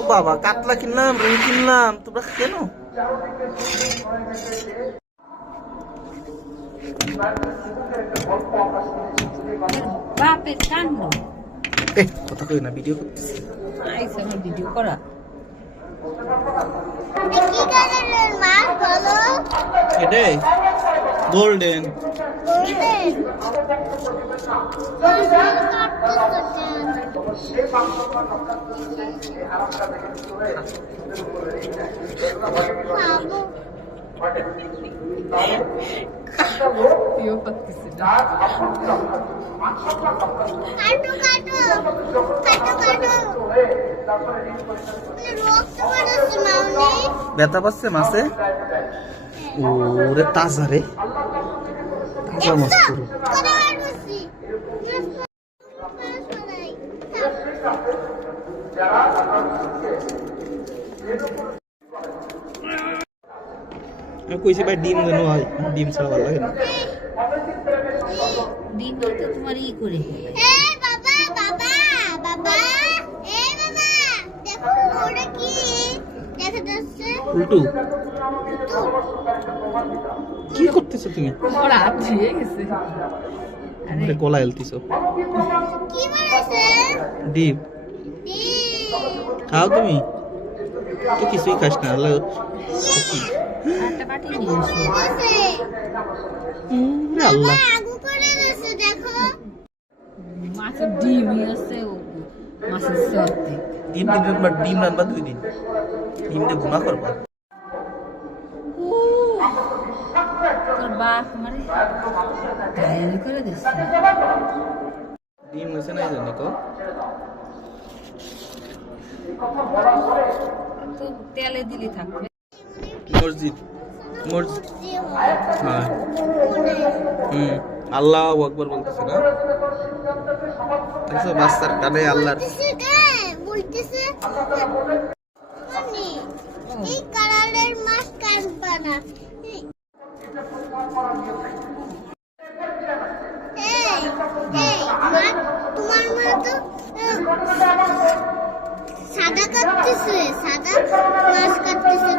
ও বাবা, কাতলা কিনলাম, রুই কিনলাম, তোমরা কেন? বাপের কান্ড কথা কই না, ভিডিও করতেছি। আইসা আমার ভিডিও করা কি কালারের মাছ বলো? এটাই গোল্ডেন। গোল্ডেন। ইয়ে করতেছি না। কাটো কাটো কাটো কাটো রক্ত পড়ছে মাউনি। ব্যথা পাচ্ছে মাছে? ওরে তাজা রে, তাজা মাছ পুরো। কত বার বসি আমি কইছি ভাই ডিম যেন হয়, ডিম ছাড়া ভালো লাগে না। ডিম তো তোমার ই করে এ বাবা বাবা বাবা, এ বাবা দেখো ওটা কি দেখা যাচ্ছে? উল্টু কি করতেছো তুমি? ওর হাত ধুয়ে গেছে। আরে গলা এলতিছো। কি বানাইছে? ডিম খাও তুমি? তো কিছুই খাস না। আল্লাহ একটা বাটি নিয়ে এসো। আল্লাহ, আগু করে দিয়েছে দেখো। মাছের ডিমই আছে, মাছের সত্যি ডিম ডিম রান্না 2 দিন, ডিম দিয়ে গুণা করবা। তোর বাপ মানে ঘায়ল করে দিচ্ছে। ডিম হয়েছে না এই জন্য তো। তো তেলে দিলে থাকবে। মসজিদ মসজিদ, হ্যাঁ। আল্লাহু আকবার বলতেছে না? দেখছো বাচ্চার কানে আল্লাহর। বলতেছে এই কালারের মাছ কাটবা না। তোমার মা তো সাদা কাটতেছে, সাদা মাছ কাটতেছে।